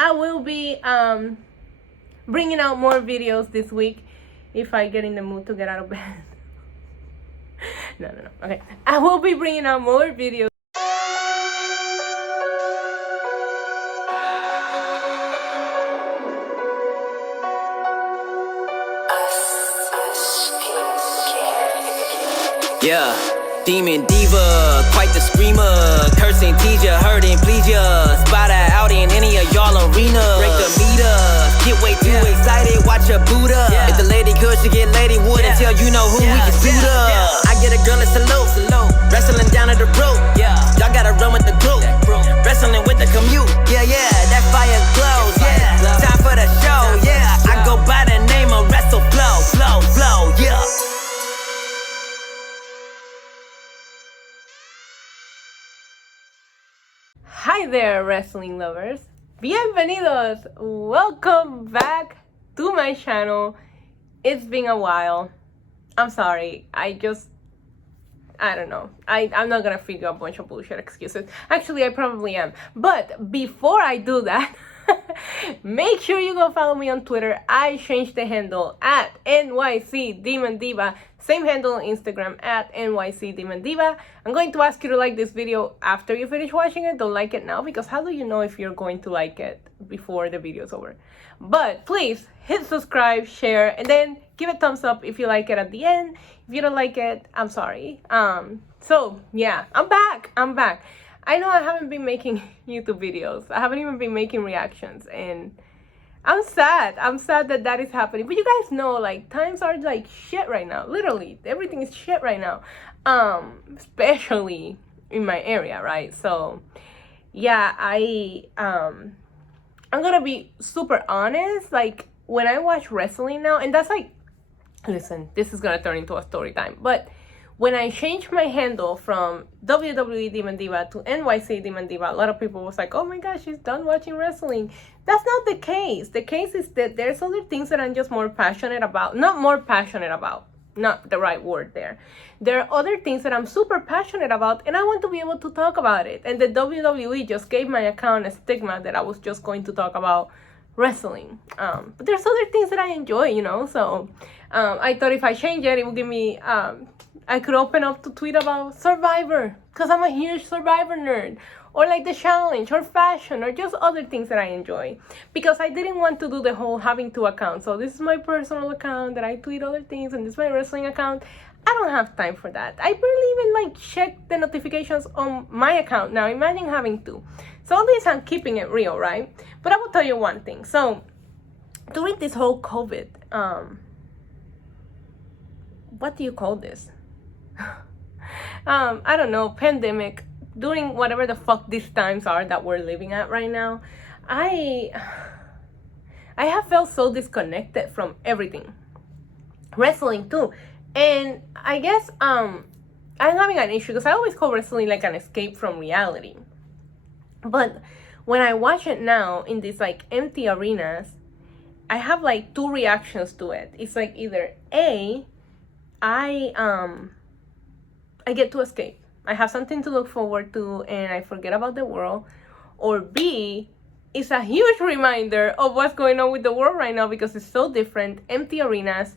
I will be bringing out more videos this week if I get in the mood to get out of bed. No. Okay. I will be bringing out more videos. Yeah, demon diva, quite the screamer. Cursing, tease ya, hurting, please ya. Spot her out in any of y'all arena. Break the meter, get way too excited, watch her boot up. If the lady could, she get lady wood until you know who we can suit up. I get a girl a salute, wrestling down at the rope. Y'all gotta run with the group, wrestling with the commute. Yeah, that fire glows. Time for the show. I go by the name of Wrestle Flow. Yeah. Hi there, wrestling lovers. Bienvenidos. Welcome back to my channel. It's been a while. I'm sorry. I don't know. I'm not gonna figure out a bunch of bullshit excuses. Actually, I probably am. But before I do that, make sure you go follow me on Twitter. I changed the handle at NYC Demon Diva. Same handle on Instagram at NYC Demon Diva. I'm going to ask you to like this video after you finish watching it. Don't like it now, because how do you know if you're going to like it before the video's over? But please hit subscribe, share, and then give a thumbs up if you like it at the end. If you don't like it, I'm sorry. So yeah, I'm back. I know I haven't been making YouTube videos. I haven't even been making reactions, and I'm sad. I'm sad that is happening. But you guys know, like, times are like shit right now. Literally, everything is shit right now. Especially in my area, right? So yeah, I'm gonna be super honest. Like, when I watch wrestling now, and that's like, listen, this is gonna turn into a story time, but when I changed my handle from WWE Demon Diva to NYC Demon Diva, a lot of people was like, oh my gosh, she's done watching wrestling. That's not the case. The case is that there's other things that I'm just more passionate about. Not more passionate about, not the right word there. There are other things that I'm super passionate about, and I want to be able to talk about it. And the WWE just gave my account a stigma that I was just going to talk about wrestling. But there's other things that I enjoy, you know? So I thought if I change it, it would give me... I could open up to tweet about Survivor, because I'm a huge Survivor nerd, or like the challenge, or fashion, or just other things that I enjoy, because I didn't want to do the whole having two accounts. So this is my personal account that I tweet other things, and this is my wrestling account. I don't have time for that. I barely even like check the notifications on my account now. Imagine having two. So at least I'm keeping it real, right? But I will tell you one thing. So during this whole COVID, what do you call this? I don't know, pandemic, during whatever the fuck these times are that we're living at right now, I have felt so disconnected from everything, wrestling too. And I guess I'm having an issue, because I always call wrestling like an escape from reality. But when I watch it now in these like empty arenas, I have like two reactions to it. It's like either A, I get to escape. I have something to look forward to and I forget about the world. Or B, it's a huge reminder of what's going on with the world right now, because it's so different. Empty arenas.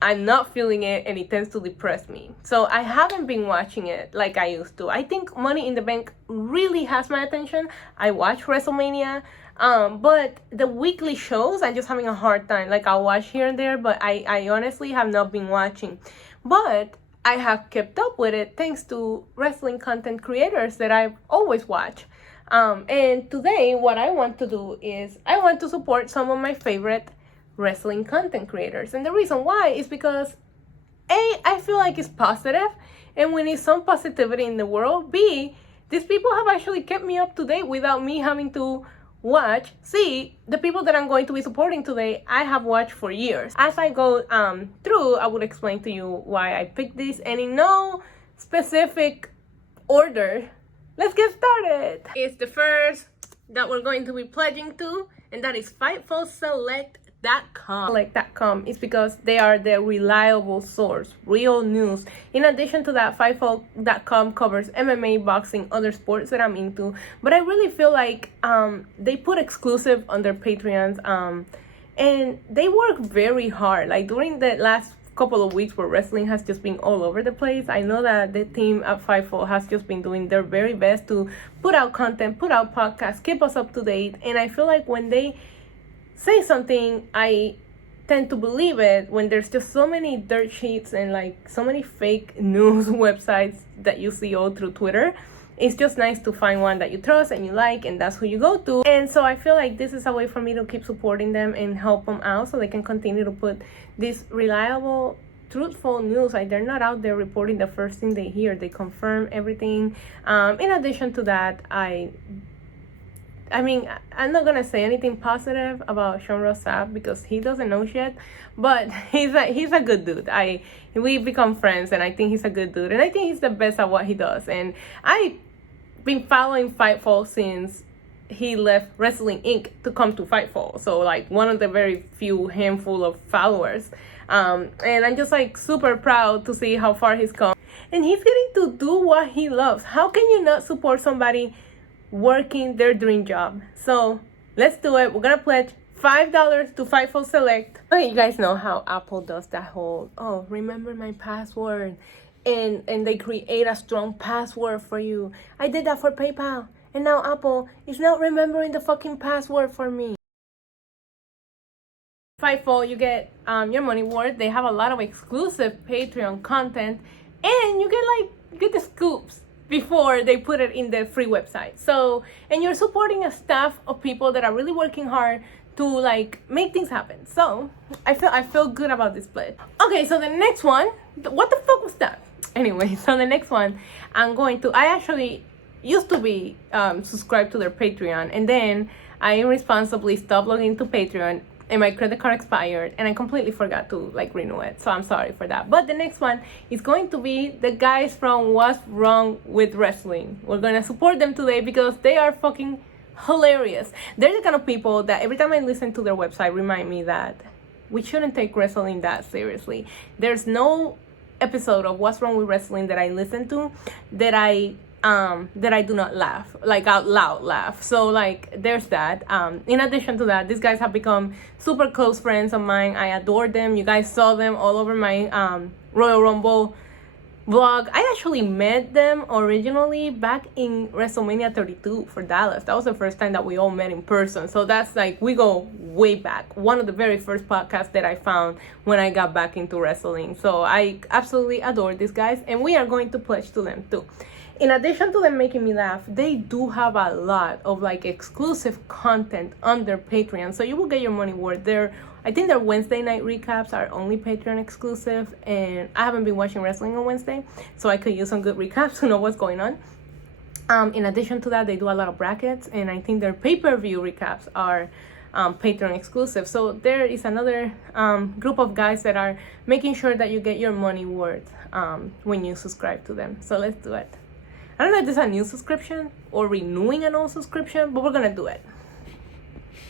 I'm not feeling it, and it tends to depress me. So I haven't been watching it like I used to. I think Money in the Bank really has my attention. I watch WrestleMania. But the weekly shows, I'm just having a hard time. Like, I'll watch here and there, but I honestly have not been watching. But I have kept up with it thanks to wrestling content creators that I've always watched. And today, what I want to do is I want to support some of my favorite wrestling content creators. And the reason why is because A, I feel like it's positive, and we need some positivity in the world. B, these people have actually kept me up to date without me having to watch. See, the people that I'm going to be supporting today, I have watched for years. As I go through, I will explain to you why I picked this, and in no specific order. Let's get started. It's the first that we're going to be pledging to, and that is Fightful Select Cultaholic.com is because they are the reliable source, real news. In addition to that, Fightful.com covers MMA, boxing, other sports that I'm into. But I really feel like they put exclusive on their Patreons, and they work very hard. Like during the last couple of weeks where wrestling has just been all over the place, I know that the team at Fightful has just been doing their very best to put out content, put out podcasts, keep us up to date. And I feel like when they say something, I tend to believe it. When there's just so many dirt sheets and like so many fake news websites that you see all through Twitter, it's just nice to find one that you trust and you like, and that's who you go to. And so I feel like this is a way for me to keep supporting them and help them out so they can continue to put this reliable, truthful news. Like, they're not out there reporting the first thing they hear. They confirm everything. In addition to that, I mean, I'm not gonna say anything positive about Sean Ross Sapp because he doesn't know shit, but he's a good dude. We've become friends, and I think he's a good dude, and I think he's the best at what he does. And I've been following Fightful since he left Wrestling Inc. to come to Fightful, so like one of the very few handful of followers. And I'm just like super proud to see how far he's come, and he's getting to do what he loves. How can you not support somebody working their dream job? So let's do it. We're gonna pledge $5 to Fightful Select. Okay, you guys know how Apple does that whole, oh, remember my password, and they create a strong password for you. I did that for PayPal, and now Apple is not remembering the fucking password for me. Fightful, you get your money worth. They have a lot of exclusive Patreon content, and you get the scoops before they put it in the free website. So, and you're supporting a staff of people that are really working hard to like make things happen. So I feel good about this pledge. Okay, so the next one, what the fuck was that? Anyway, so the next one, I actually used to be subscribed to their Patreon, and then I irresponsibly stopped logging into Patreon, and my credit card expired, and I completely forgot to like renew it. So I'm sorry for that. But the next one is going to be the guys from What's Wrong with Wrestling. We're gonna support them today because they are fucking hilarious. They're the kind of people that every time I listen to their website remind me that we shouldn't take wrestling that seriously. There's no episode of What's Wrong with Wrestling that I listen to that I do not laugh, like out loud laugh. So like there's that. In addition to that, these guys have become super close friends of mine. I adore them. You guys saw them all over my Royal Rumble vlog. I actually met them originally back in WrestleMania 32 for Dallas. That was the first time that we all met in person. So that's like, we go way back. One of the very first podcasts that I found when I got back into wrestling. So I absolutely adore these guys, and we are going to pledge to them too. In addition to them making me laugh, they do have a lot of like exclusive content on their Patreon. So you will get your money worth. I think their Wednesday night recaps are only Patreon exclusive, and I haven't been watching wrestling on Wednesday, so I could use some good recaps to know what's going on. In addition to that, they do a lot of brackets, and I think their pay-per-view recaps are Patreon exclusive. So there is another group of guys that are making sure that you get your money worth when you subscribe to them. So let's do it. I don't know if this is a new subscription or renewing an old subscription, but we're gonna do it.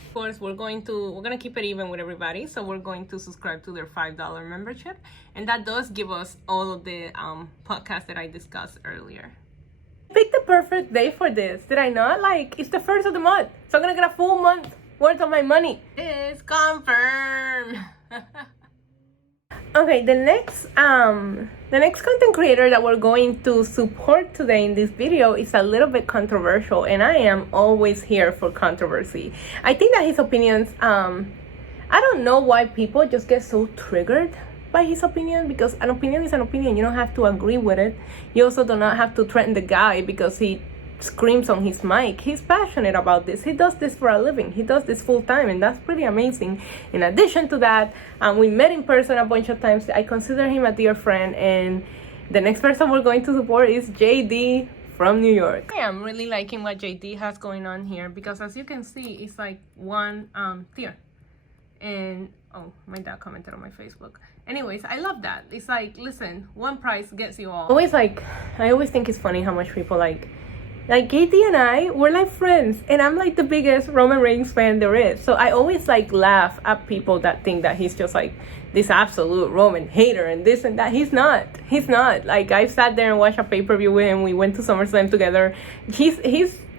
Of course, we're gonna keep it even with everybody, so we're going to subscribe to their $5 membership, and that does give us all of the podcasts that I discussed earlier. Pick the perfect day for this. Did I not? Like, it's the first of the month, so I'm gonna get a full month worth of my money. It's confirmed. Okay, the next content creator that we're going to support today in this video is a little bit controversial, and I am always here for controversy. I think that his opinions, I don't know why people just get so triggered by his opinion, because an opinion is an opinion. You don't have to agree with it. You also do not have to threaten the guy because he screams on his mic. He's passionate about this. He does this for a living. He does this full time, and that's pretty amazing. In addition to that, we met in person a bunch of times. I consider him a dear friend, and the next person we're going to support is JD from New York. I am really liking what JD has going on here, because as you can see, it's like one tier. And oh, my dad commented on my Facebook. Anyways, I love that. It's like, listen, one price gets you all. I always think it's funny how much people like Like JD and I, we're like friends, and I'm like the biggest Roman Reigns fan there is. So I always like laugh at people that think that he's just like this absolute Roman hater and this and that. He's not. He's not. Like, I've sat there and watched a pay-per-view with him. We went to SummerSlam together. He's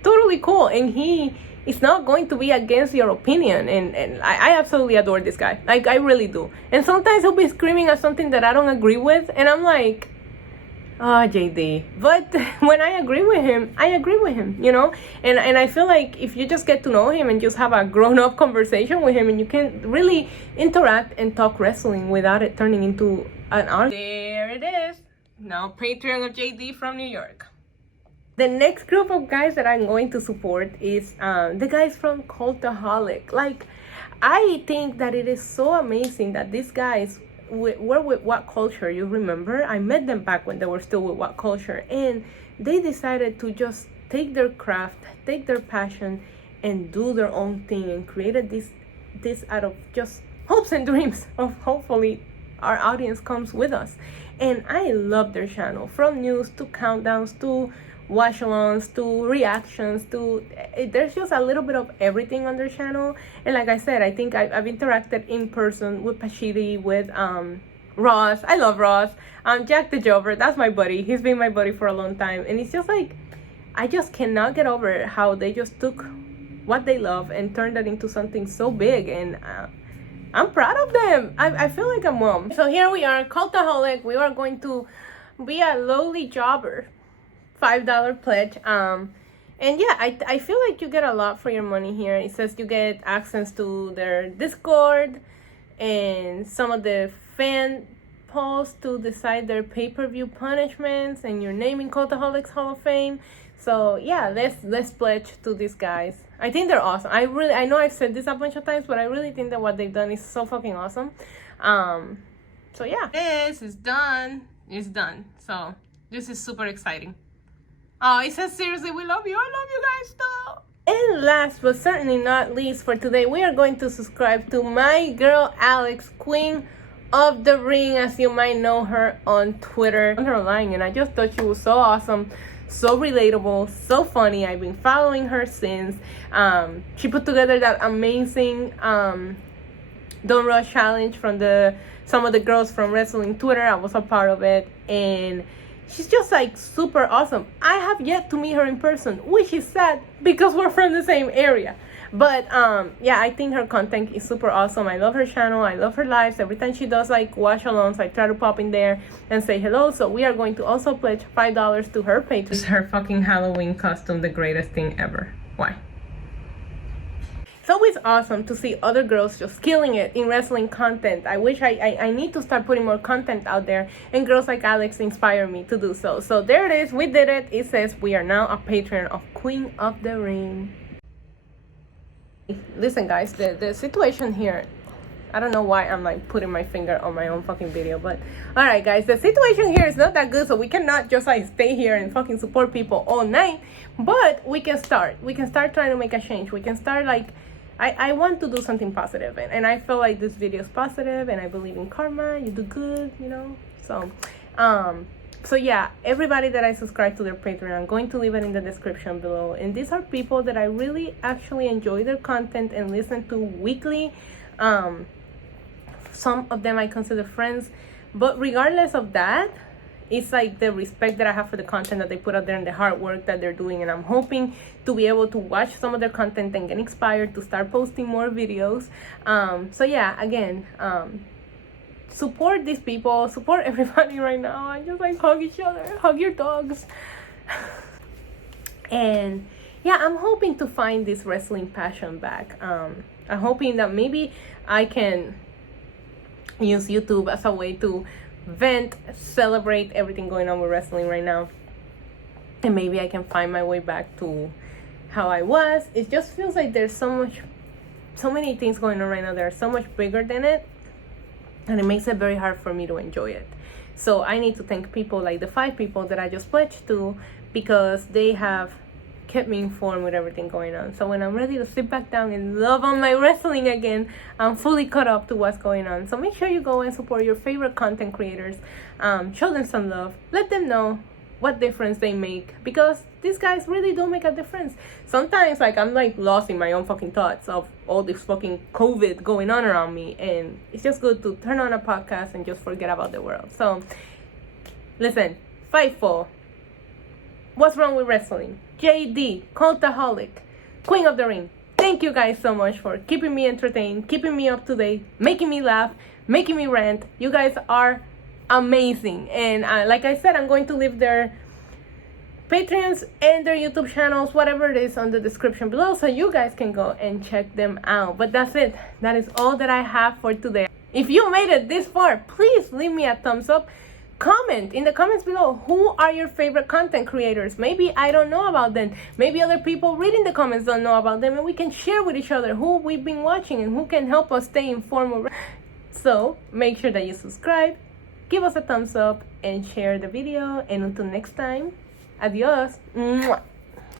totally cool, and he is not going to be against your opinion. And I absolutely adore this guy. Like, I really do. And sometimes he'll be screaming at something that I don't agree with, and I'm like, oh, JD. But when I agree with him, I agree with him, you know? And I feel like if you just get to know him and just have a grown-up conversation with him, and you can really interact and talk wrestling without it turning into an argument. There it is. Now, Patreon of JD from New York. The next group of guys that I'm going to support is the guys from Cultaholic. Like, I think that it is so amazing that these guys were with What Culture. You remember, I met them back when they were still with What Culture, and they decided to just take their craft, take their passion, and do their own thing, and created this out of just hopes and dreams of hopefully our audience comes with us. And I love their channel, from news to countdowns to watch-alongs to reactions to there's just a little bit of everything on their channel. And like I said, I think I've interacted in person with Pashidi, with Ross. I love Ross. Jack the Jover, that's my buddy. He's been my buddy for a long time, and it's just like, I just cannot get over how they just took what they love and turned it into something so big. And I'm proud of them. I feel like a mom. So here we are, Cultaholic. We are going to be a lowly jobber, $5 pledge. And yeah, I feel like you get a lot for your money here. It says you get access to their Discord and some of the fan polls to decide their pay-per-view punishments, and your name in Cultaholic's Hall of Fame. So yeah, let's pledge to these guys. I think they're awesome. I know I've said this a bunch of times, but I really think that what they've done is so fucking awesome. So yeah, this is done. It's done. So this is super exciting. Oh, it says, seriously, we love you. I love you guys though. And last but certainly not least for today, we are going to subscribe to my girl Alex, Queen of the Ring, as you might know her on Twitter. I'm her lying, and I just thought she was so awesome, so relatable, so funny. I've been following her since. She put together that amazing Don't Rush challenge from some of the girls from wrestling Twitter. I was a part of it, and she's just like super awesome. I have yet to meet her in person, which is sad because we're from the same area. But yeah, I think her content is super awesome. I love her channel. I love her lives. Every time she does like watch-alongs, I try to pop in there and say hello. So we are going to also pledge $5 to her Patreon. Is her fucking Halloween costume the greatest thing ever? Why? It's always awesome to see other girls just killing it in wrestling content. I wish I need to start putting more content out there, and girls like Alex inspire me to do so. So there it is. We did it. It says we are now a patron of Queen of the Ring. Listen guys, the situation here, I don't know why I'm like putting my finger on my own fucking video, but all right guys, the situation here is not that good, so we cannot just like stay here and fucking support people all night. But we can start trying to make a change. We can start like, I want to do something positive, and I feel like this video is positive, and I believe in karma. You do good, you know. So yeah, everybody that I subscribe to their Patreon, I'm going to leave it in the description below. And these are people that I really actually enjoy their content and listen to weekly. Some of them I consider friends, but regardless of that, it's like the respect that I have for the content that they put out there and the hard work that they're doing. And I'm hoping to be able to watch some of their content and get inspired to start posting more videos. So yeah, again, support these people, support everybody right now. I just like hug each other, hug your dogs. And yeah, I'm hoping to find this wrestling passion back. I'm hoping that maybe I can use YouTube as a way to vent, celebrate everything going on with wrestling right now, and maybe I can find my way back to how I was. It just feels like there's so many things going on right now that are so much bigger than it, and it makes it very hard for me to enjoy it. So I need to thank people like the 5 people that I just pledged to, because they have kept me informed with everything going on. So when I'm ready to sit back down and love on my wrestling again, I'm fully caught up to what's going on. So make sure you go and support your favorite content creators. Show them some love. Let them know what difference they make, because these guys really do make a difference. Sometimes, like, I'm, like, lost in my own fucking thoughts of all this fucking COVID going on around me. And it's just good to turn on a podcast and just forget about the world. So, listen, Fightful. What's Wrong with Wrestling? JD, Cultaholic, Queen of the Ring. Thank you guys so much for keeping me entertained, keeping me up to date, making me laugh, making me rant. You guys are amazing. And like I said, I'm going to leave their Patreons and their YouTube channels, whatever it is, on the description below, so you guys can go and check them out. But that's it. That is all that I have for today. If you made it this far, please leave me a thumbs up. Comment in the comments below, who are your favorite content creators? Maybe I don't know about them. Maybe other people reading the comments don't know about them, and we can share with each other who we've been watching and who can help us stay informed. So make sure that you subscribe, give us a thumbs up, and share the video. And until next time, adios. Mwah.